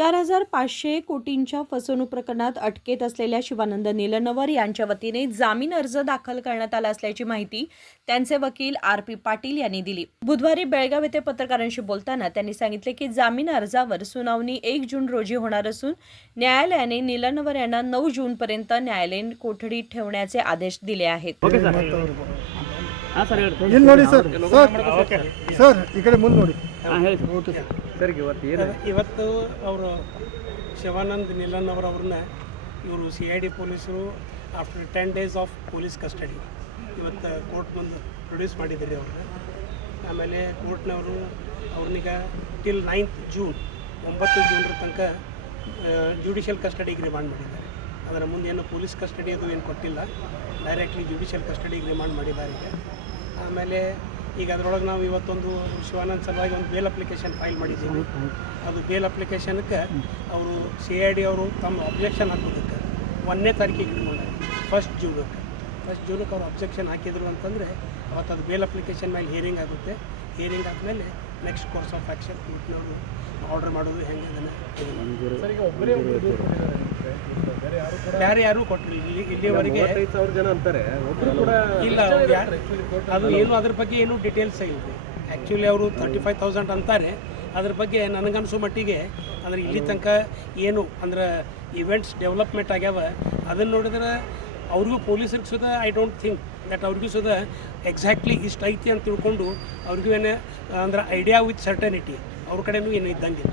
4,500 कोटींच्या फसवणूक प्रकरणात अटकेत असलेल्या शिवानंद नीलनवर यांच्या वतीने जामीन अर्ज दाखल करण्यात आला असल्याची माहिती त्यांचे वकील RP पाटील यांनी दिली. बुधवारी बेळगाव येथे पत्रकारांशी बोलताना त्यांनी सांगितले की जामीन अर्जावर सुनावणी 1 जून रोजी होणार असून न्यायालयाने नीलनवर यांना 9 जूनपर्यंत न्यायालयीन कोठडीत ठेवण्याचे आदेश दिले आहेत. ಇಲ್ಲಿ ನೋಡಿ ಸರ್ ಸರ್ ಈ ಕಡೆ ಮುಂದೆ ನೋಡಿ. ಇವತ್ತು ಅವರು ಶಿವಾನಂದ್ ನಿಲನ್ ಅವ್ರನ್ನ ಇವರು CID ಪೊಲೀಸರು after 10 days of police custody ಇವತ್ತು ಕೋರ್ಟ್ ಮುಂದೆ ಪ್ರೊಡ್ಯೂಸ್ ಮಾಡಿದ್ದೀರಿ ಅವ್ರನ್ನ. ಆಮೇಲೆ ಕೋರ್ಟ್ನವರು ಅವ್ರನ್ನೀಗ ಟಿಲ್ 9th ಜೂನ್ 9 ಜೂನ್ರ ತನಕ ಜುಡಿಷಿಯಲ್ ಕಸ್ಟಡಿಗೆ ರಿಮಾಂಡ್ ಮಾಡಿದ್ದಾರೆ. ಅದರ ಮುಂದೆ ಏನು ಪೊಲೀಸ್ ಕಸ್ಟಡಿ ಅದು ಏನು ಕೊಟ್ಟಿಲ್ಲ, ಡೈರೆಕ್ಟ್ಲಿ ಜುಡಿಷಿಯಲ್ ಕಸ್ಟಡಿಗೆ ರಿಮಾಂಡ್ ಮಾಡಿದ್ದಾರೆ. ಆಮೇಲೆ ಈಗ ಅದರೊಳಗೆ ನಾವು ಇವತ್ತೊಂದು ಶಿವಾನಂದ್ ಸಲುವಾಗಿ ಒಂದು ಬೇಲ್ ಅಪ್ಲಿಕೇಶನ್ ಫೈಲ್ ಮಾಡಿದ್ದೀವಿ. ಅದು ಬೇಲ್ ಅಪ್ಲಿಕೇಶನ್ಗೆ ಅವರು CID ಅವರು ತಮ್ಮ ಅಬ್ಜೆಕ್ಷನ್ ಹಾಕೋದಕ್ಕೆ 1ನೇ ತಾರೀಕಿಗೆ ಇಟ್ಕೊಂಡಾರೆ. 1st ಜೂನಕ್ಕೆ ಅವ್ರು ಅಬ್ಜೆಕ್ಷನ್ ಹಾಕಿದ್ರು ಅಂತಂದರೆ ಅವತ್ತು ಅದು ಬೇಲ್ ಅಪ್ಲಿಕೇಶನ್ ಮೇಲೆ ಹಿಯರಿಂಗ್ ಆಗುತ್ತೆ. ಹಿಯರಿಂಗ್ ಆದಮೇಲೆ ನೆಕ್ಸ್ಟ್ ಕೋರ್ಸ್ ಆಫ್ ಆ್ಯಕ್ಷನ್ ಕೋರ್ಟ್ನವರು ಆರ್ಡರ್ ಮಾಡೋದು ಹೆಂಗೆ ಅದನ್ನು ಬೇರೆ ಯಾರೂ ಕೊಟ್ಟರು ಇಲ್ಲಿವರೆಗೆ ಜನ ಅಂತಾರೆ ಇಲ್ಲ. ಅದು ಏನು ಅದ್ರ ಬಗ್ಗೆ ಏನು ಡೀಟೇಲ್ಸ್ ಇಲ್ಲ. ಆ್ಯಕ್ಚುಲಿ ಅವರು 35,000 ಅಂತಾರೆ. ಅದ್ರ ಬಗ್ಗೆ ನನಗನ್ಸೋ ಮಟ್ಟಿಗೆ ಅಂದರೆ ಇಲ್ಲಿ ತನಕ ಏನು ಅಂದ್ರೆ ಇವೆಂಟ್ಸ್ ಡೆವಲಪ್ಮೆಂಟ್ ಆಗ್ಯಾವ ಅದನ್ನು ನೋಡಿದ್ರೆ ಅವ್ರಿಗೂ ಪೊಲೀಸರಿಗೆ ಸುದಾ ಐ ಡೋಂಟ್ ಥಿಂಕ್ ದಟ್ ಅವ್ರಿಗೂ ಸುದಾ ಎಕ್ಸಾಕ್ಟ್ಲಿ ಇಷ್ಟು ಐತಿ ಅಂತ ತಿಳ್ಕೊಂಡು ಅವ್ರಿಗೂ ಏನು ಅಂದ್ರೆ ಐಡಿಯಾ ವಿತ್ ಸರ್ಟನಿಟಿ ಅವ್ರ ಕಡೆನೂ ಏನು ಇದ್ದಂಗೆ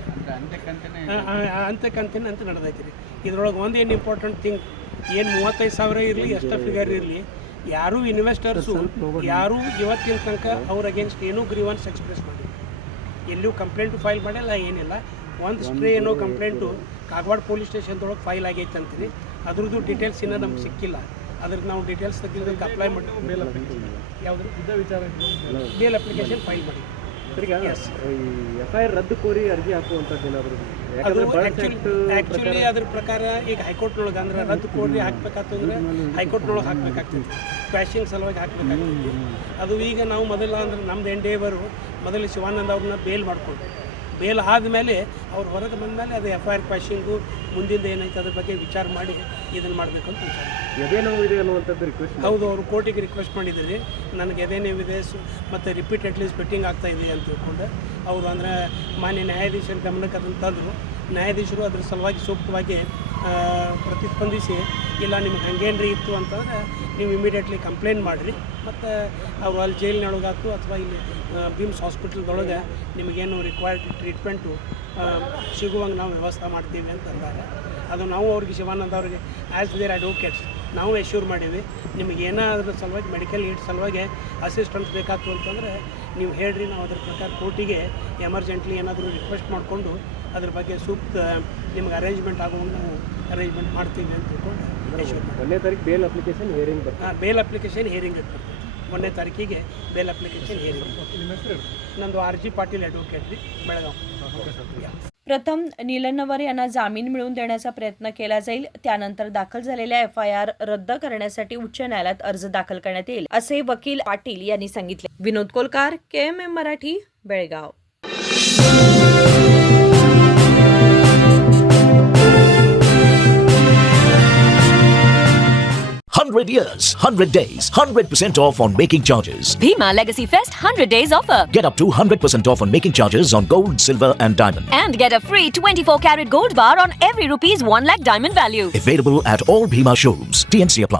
ಅಂತಕ್ಕಂತೇನೆ ಅಂತ ನಡೆದೈತಿ ರೀ. ಇದ್ರೊಳಗೆ ಒಂದು ಏನು ಇಂಪಾರ್ಟೆಂಟ್ ಥಿಂಗ್ ಏನು 35,000 ಇರಲಿ ಎಷ್ಟು ಫಿಗರ್ ಇರಲಿ, ಯಾರೂ ಇನ್ವೆಸ್ಟರ್ಸು ಯಾರೂ ಇವತ್ತಿನ ತನಕ ಅವ್ರ ಅಗೇನ್ಸ್ಟ್ ಏನೂ ಗ್ರೀವನ್ಸ್ ಎಕ್ಸ್ಪ್ರೆಸ್ ಮಾಡಿಲ್ಲ, ಎಲ್ಲೂ ಕಂಪ್ಲೇಂಟು ಫೈಲ್ ಮಾಡಿಲ್ಲ, ಏನಿಲ್ಲ. ಒಂದು ಸ್ಟ್ರೇ ಏನೋ ಕಂಪ್ಲೇಂಟು ಕಾಗವಾಡ ಪೊಲೀಸ್ ಸ್ಟೇಷನ್ದೊಳಗೆ ಫೈಲ್ ಆಗೈತೆ ಅಂತೀರಿ. ಅದ್ರದ್ದು ಡೀಟೇಲ್ಸ್ ಇನ್ನೂ ನಮ್ಗೆ ಸಿಕ್ಕಿಲ್ಲ. ಅದ್ರದ್ದು ನಾವು ಡೀಟೇಲ್ಸ್ ತೆಗೆದಕ್ಕೆ ಅಪ್ಲೈ ಮಾಡಿ ಯಾವುದು ಬೇಲ್ ಅಪ್ಲಿಕೇಶನ್ ಫೈಲ್ ಮಾಡಿ FIR ರದ್ದು ಕೋರಿ ಅರ್ಜಿ ಹಾಕುವಂಥದ್ದು ಏನಾದರೂ ಅದು ಆ್ಯಕ್ಚುಲಿ ಅದ್ರ ಪ್ರಕಾರ ಈಗ ಹೈಕೋರ್ಟ್ನೊಳಗೆ ಅಂದ್ರೆ ರದ್ದು ಕೋರಿ ಹಾಕ್ಬೇಕಾಗ್ತಂದ್ರೆ ಹೈಕೋರ್ಟ್ನೊಳಗೆ ಹಾಕಬೇಕಾಗ್ತೈತಿ, ಕ್ವಾಶಿಂಗ್ ಸಲುವಾಗಿ ಹಾಕಬೇಕಾಗ್ತೈತಿ. ಅದು ಈಗ ನಾವು ಮೊದಲ ಅಂದ್ರೆ ನಮ್ದು ಎಂಡೇವರು ಮೊದಲು ಶಿವಾನಂದ್ ಅವ್ರನ್ನ ಬೇಲ್ ಮಾಡಿಕೊಂಡು ಬೇಲ್ ಆದಮೇಲೆ ಅವ್ರು ಹೊರಗೆ ಬಂದಮೇಲೆ ಅದು FIR ಕ್ವಾಶಿಂಗು ಮುಂದಿಂದ ಏನೈತೆ ಅದ್ರ ಬಗ್ಗೆ ವಿಚಾರ ಮಾಡಿ ಇದನ್ನು ಮಾಡಬೇಕು ಅಂತ ವಿಚಾರ. ಎದೆ ನೋವು ಇದೆ ಅನ್ನುವಂಥದ್ದು ರಿಕ್ವೆಸ್ಟ್. ಹೌದು, ಅವರು ಕೋರ್ಟಿಗೆ ರಿಕ್ವೆಸ್ಟ್ ಮಾಡಿದ್ದೀರಿ, ನನಗೆ ಎದೆ ನೋವಿದೆ ಮತ್ತು ರಿಪೀಟೆಡ್ಲಿ ಸ್ವೆಟ್ಟಿಂಗ್ ಆಗ್ತಾಯಿದೆ ಅಂತ ತಿಳ್ಕೊಂಡು ಅವರು ಅಂದರೆ ಮಾನ್ಯ ನ್ಯಾಯಾಧೀಶರ ಗಮನಕ್ಕೆ ಅದನ್ನು ತಂದರು. ನ್ಯಾಯಾಧೀಶರು ಅದ್ರ ಸಲುವಾಗಿ ಸೂಕ್ತವಾಗಿ ಪ್ರತಿಸ್ಪಂದಿಸಿ ಇಲ್ಲ ನಿಮ್ಗೆ ಹಂಗೇನ್ರಿ ಇತ್ತು ಅಂತಂದ್ರೆ ನೀವು ಇಮಿಡಿಯೇಟ್ಲಿ ಕಂಪ್ಲೇಂಟ್ ಮಾಡಿರಿ ಮತ್ತು ಅವರು ಅಲ್ಲಿ ಜೈಲಿನೊಳಗಾಯ್ತು ಅಥವಾ ಇಲ್ಲಿ ಬಿಮ್ಸ್ ಹಾಸ್ಪಿಟಲ್ದೊಳಗೆ ನಿಮಗೇನು ರಿಕ್ವೈರ್ಡ್ ಟ್ರೀಟ್ಮೆಂಟು ಸಿಗುವಂಗೆ ನಾವು ವ್ಯವಸ್ಥೆ ಮಾಡ್ತೀವಿ ಅಂತ ಅಂದಾಗ ಅದು ನಾವು ಅವ್ರಿಗೆ ಶಿವಾನಂದ್ ಅವ್ರಿಗೆ ಆ್ಯಸ್ ದೇರ್ ಅಡ್ವೊಕೇಟ್ಸ್ ನಾವು ಎಶ್ಯೂರ್ ಮಾಡೀವಿ. ನಿಮಗೆ ಏನಾದ್ರ ಸಲುವಾಗಿ ಮೆಡಿಕಲ್ ಏಡ್ ಸಲುವಾಗಿ ಅಸಿಸ್ಟೆನ್ಸ್ ಬೇಕಾಯ್ತು ಅಂತಂದರೆ ನೀವು ಹೇಳ್ರಿ, ನಾವು ಅದ್ರ ಪ್ರಕಾರ ಕೋರ್ಟಿಗೆ ಎಮರ್ಜೆಂಟ್ಲಿ ಏನಾದರೂ ರಿಕ್ವೆಸ್ಟ್ ಮಾಡಿಕೊಂಡು ಅದ್ರ ಬಗ್ಗೆ ಸೂಕ್ತ ನಿಮ್ಗೆ ಅರೇಂಜ್ಮೆಂಟ್ ಆಗುವಂಗೆ ನಾವು ಅರೇಂಜ್ಮೆಂಟ್ ಮಾಡ್ತೀವಿ ಅಂತ ತಿಳ್ಕೊಂಡು ಎಶ್ಯೂರ್ ಮಾಡಿ. 1ನೇ ತಾರೀಕು ಬೇಲ್ ಅಪ್ಲಿಕೇಶನ್ ಹಿಯರಿಂಗ್ ಬರ್ತದೆ. ಬೇಲ್ ಅಪ್ಲಿಕೇಶನ್ ಹಿಯರಿಂಗ್ ಇರ್ತದೆ. 1ನೇ ತಾರೀಕಿಗೆ ಬೇಲ್ ಅಪ್ಲಿಕೇಶನ್ ಹಿಯರಿಂಗ್. ನಂದು RG ಪಾಟೀಲ್ ಅಡ್ವೊಕೇಟ್ ರೀ, ಬೆಳಗಾವ್. प्रथम नीलनवर यांना जामीन मिळवून देण्याचा प्रयत्न केला जाईल. त्यानंतर दाखल झालेल्या FIR रद्द करण्यासाठी उच्च न्यायालयात अर्ज दाखल करण्यात येईल, असे वकील पाटील यांनी सांगितले. Vinod Kolkar, KMM Marathi, Belgaum. 100 years, 100 days, 100% off on making charges. Bhima Legacy Fest 100 days offer. Get up to 100% off on making charges on gold, silver and diamond. And get a free 24 karat gold bar on every ₹1 lakh diamond value. Available at all Bhima showrooms. TNC apply.